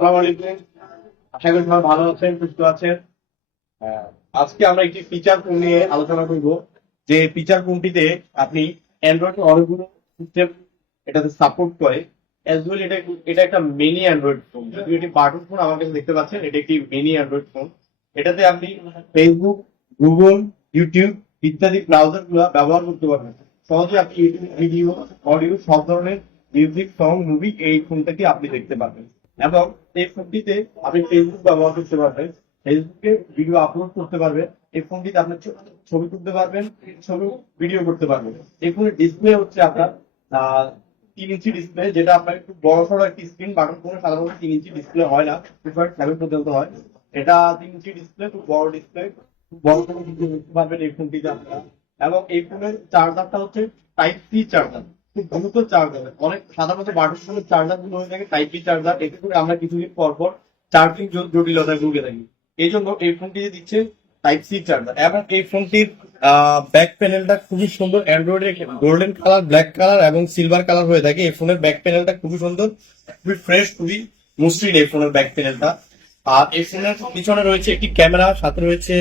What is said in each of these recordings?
আসসালামু আলাইকুম। আশা করি সবাই ভালো আছেন, সুস্থ আছেন। আহ, আজকে আমরা একটি ফিচার ফোন নিয়ে আলোচনা করব, যে ফিচার ফোনটিতে আপনি অ্যান্ড্রয়েড অনেকগুলো সিস্টেম এটাতে সাপোর্ট করে। অ্যাজ ওয়েল এটা একটা মিনি অ্যান্ড্রয়েড ফোন। যদি এটি বাটন ফোন আমার কাছে দেখতে পাচ্ছেন, এটা একটি মিনি অ্যান্ড্রয়েড ফোন। এটাতে আপনি ফেসবুক, গুগল, ইউটিউব ইত্যাদি ব্রাউজার গুলো ব্যবহার করতে পারবেন। সহজে আপনি ইউটিউব ভিডিও, অডিও সব ধরনের মিউজিক, সং, মুভি এই ফোনটাকে আপনি দেখতে পারবেন। এবং এই ফোনটিতে আপনি ফেসবুক ব্যবহার করতে পারবেন, ফেসবুকে ভিডিও আপলোড করতে পারবেন। এই ফোনটিতে আপনি ছবি তুলতে পারবেন, ছবি ভিডিও করতে পারবেন। এই ফোনের ডিসপ্লে হচ্ছে আপনার 3 ইঞ্চি ডিসপ্লে, যেটা আপনার একটু বড় সড়ো একটি স্ক্রিন। বাটন ফোনে সাধারণত 3 ইঞ্চি ডিসপ্লে হয় না, 2.7 পর্যন্ত হয়। এটা 3 ইঞ্চি ডিসপ্লে, খুব বড় ডিসপ্লে, খুব বড় কোনো ভিডিও দেখতে পারবেন এই ফোনটিতে আপনারা। এবং এই ফোনের চার্জারটা হচ্ছে টাইপ সি চার্জার, খুব দ্রুত চার্জ হবে। অনেক সাধারণত বাটন ফোনের চার্জার গুলো হয়ে থাকে টাইপ সি চার্জার, এতে করে আমরা কিছুদিন পর পর চার্জিং জটিলতায় ভুগে থাকি। এই জন্য এই ফোনটি দিচ্ছে টাইপ সি চার্জার। এবং এই ফোনটির ব্যাক প্যানেলটা খুবই সুন্দর, অ্যান্ড্রয়েডের গোল্ডেন কালার, ব্ল্যাক কালার এবং সিলভার কালার হয়ে থাকে। এই ফোনের ব্যাক প্যানেলটা খুবই সুন্দর, খুবই ফ্রেশ, খুবই মসৃণ এই ফোনের ব্যাক প্যানেলটা। আর এই ফোনের পিছনে রয়েছে একটি ক্যামেরা, সাথে রয়েছে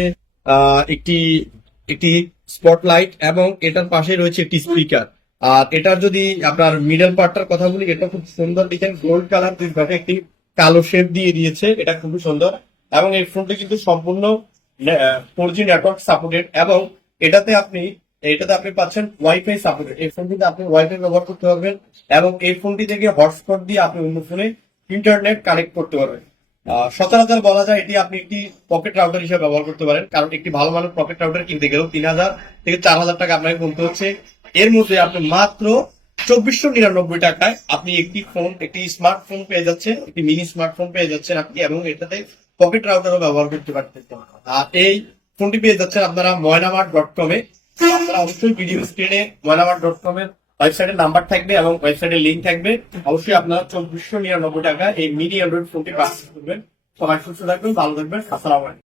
একটি একটি স্পটলাইট, এবং এটার পাশে রয়েছে একটি স্পিকার। আর এটার যদি আপনার মিডল পার্টটার কথা বলি, এটা খুব সুন্দর ডিজাইন, গোল্ড কালার একটি কালো শেপ দিয়ে দিয়েছে, এটা খুবই সুন্দর। এবং এই ফোনটি কিন্তু সম্পূর্ণ 4G নেটওয়ার্ক সাপোর্টেড, এবং এটাতে আপনি পাচ্ছেন ওয়াইফাই সাপোর্টেড। এই ফোনটিতে আপনি ওয়াইফাই ব্যবহার করতে পারবেন, এবং এই ফোনটি থেকে হটস্পট দিয়ে আপনি অন্য ফোনে ইন্টারনেট কানেক্ট করতে পারবেন। সচরাচর বলা যায় এটি আপনি একটি পকেট রাউটার হিসেবে ব্যবহার করতে পারেন, কারণ একটি ভালো মানের পকেট রাউটার কিনতে গেলেও 3,000 থেকে 4,000 টাকা আপনাকে গুনতে হচ্ছে। এর মধ্যে আপনি মাত্র 2,499 টাকায় আপনি একটি স্মার্টফোন পেয়ে যাচ্ছেন, একটি মিনি স্মার্টফোন পেয়ে যাচ্ছেন আপনি, এবং এটাতে পকেট রাউটারও ব্যবহার করতে পারতেছেন। আর এই ফোনটি পেয়ে যাচ্ছেন আপনারা ময়নামার্ট.com এ। আপনারা অবশ্যই ভিডিও স্ক্রিনে ময়নামার্ট.com এর ওয়েবসাইটের নাম্বার থাকবে এবং ওয়েবসাইটের লিঙ্ক থাকবে। অবশ্যই আপনারা 2,499 টাকা এই মিনি অ্যান্ড্রয়েড ফোনটি পারচেজ করবেন। সবাই সুস্থ থাকবেন, ভালো থাকবেন। আসসালামু আলাইকুম।